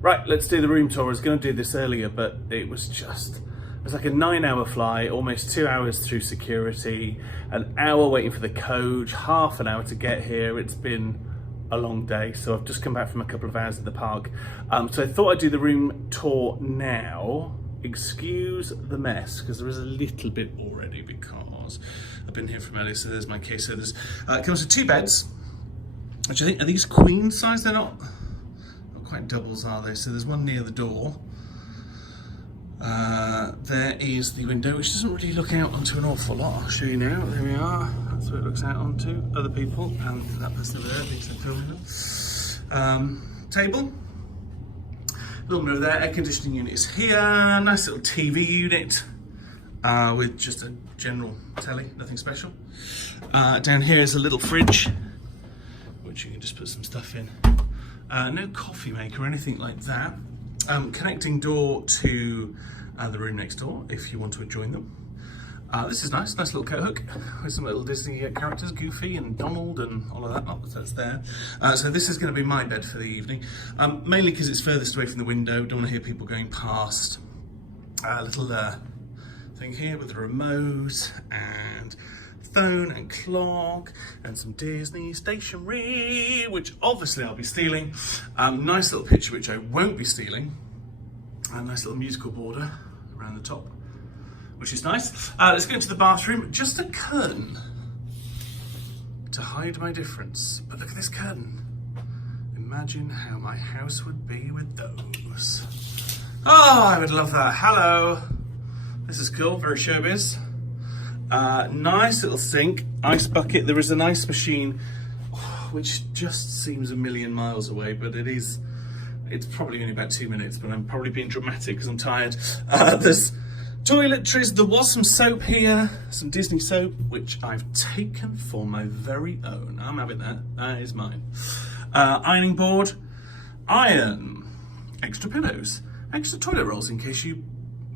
Right, let's do the room tour. I was going to do this earlier, but it was like a 9-hour flight, almost 2 hours through security, an hour waiting for the coach, half an hour to get here. It's been a long day, so I've just come back from a couple of hours at the park. So I thought I'd do the room tour now. Excuse the mess, because there is a little bit already, because I've been here from earlier. So there's my case. So there's comes with 2 beds, which I think, are these queen size? They're not quite doubles, are they? So there's one near the door. There is the window, which doesn't really look out onto an awful lot. I'll show you now. There we are. That's what it looks out onto. Other people, and that person over there thinks they're filming them. Table. Little mirror there. Air conditioning unit is here. Nice little TV unit with just a general telly, nothing special. Down here is a little fridge, which you can just put some stuff in. No coffee maker or anything like that. Connecting door to the room next door if you want to join them. This is nice little coat hook with some little Disney characters, Goofy and Donald and all of that. Oh, that's there. So this is going to be my bed for the evening, mainly because it's furthest away from the window. Don't want to hear people going past. Little thing here with the remote and phone and clock and some Disney stationery, which obviously I'll be stealing. Nice little picture which I won't be stealing. A nice little musical border around the top, which is nice. Let's go into the bathroom. Just a curtain to hide my difference. But look at this curtain. Imagine how my house would be with those. Oh, I would love that. Hello. This is cool, very showbiz. Nice little sink, ice bucket. There is an ice machine, which just seems a million miles away, but it's probably only about 2 minutes, but I'm probably being dramatic because I'm tired. There's toiletries. There was some soap here, some Disney soap, which I've taken for my very own. I'm having that. That is mine. Ironing board, iron, extra pillows, extra toilet rolls in case you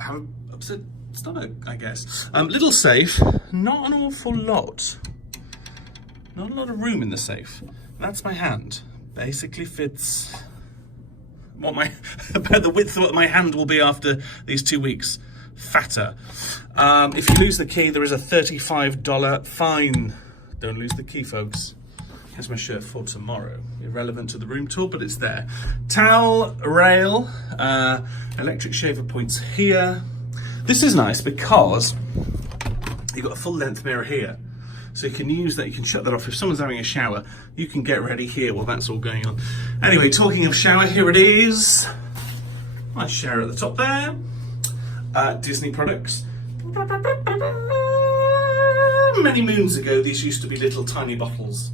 have an upset stomach, I guess. Little safe, not an awful lot. Not a lot of room in the safe. That's my hand. Basically fits about the width of what my hand will be after these 2 weeks. Fatter. If you lose the key, there is a $35 fine. Don't lose the key, folks. Here's my shirt for tomorrow. Irrelevant to the room tour, but it's there. Towel rail, electric shaver points here. This is nice because you've got a full length mirror here. So you can use that, you can shut that off. If someone's having a shower, you can get ready here while that's all going on. Anyway, talking of shower, here it is. Nice shower at the top there. Disney products. Many moons ago, these used to be little tiny bottles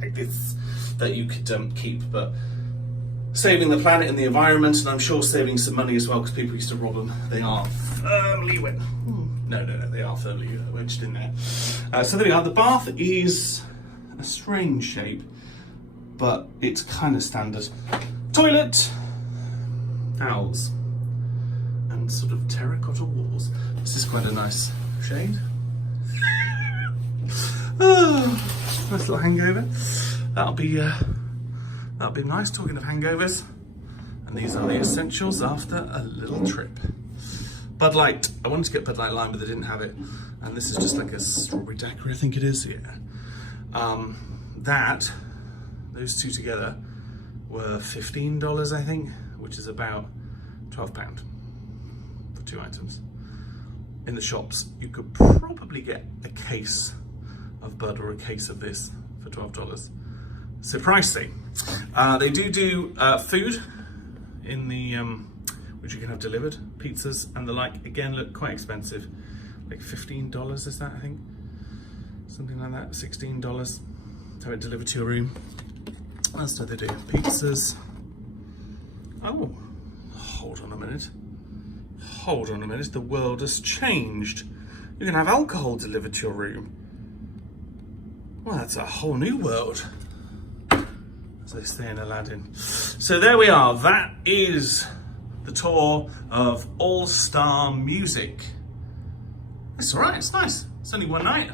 like this that you could keep, but saving the planet and the environment, and I'm sure saving some money as well because people used to rob them. They are firmly no, they are firmly wedged in there. So there we are. The bath is a strange shape, but it's kind of standard. Toilet, towels, and sort of terracotta walls. This is quite a nice shade. Oh, nice little hangover. That'll be nice. Talking of hangovers, and these are the essentials after a little trip. Bud Light. I wanted to get Bud Light Lime, but they didn't have it. And this is just like a strawberry daiquiri, I think it is. Yeah. Those two together were $15, I think, which is about £12 for 2 items. In the shops, you could probably get a case of Bud or a case of this for $12. So pricey. They do food in the which you can have delivered. Pizzas and the like, again, look quite expensive. Like $15 is that, I think? Something like that, $16. Have it delivered to your room. What else do they do? Pizzas. Oh, hold on a minute. Hold on a minute, the world has changed. You can have alcohol delivered to your room. Well, that's a whole new world, as they say in Aladdin. So there we are. That is the tour of All Star Music. It's all right, it's nice. It's only one night.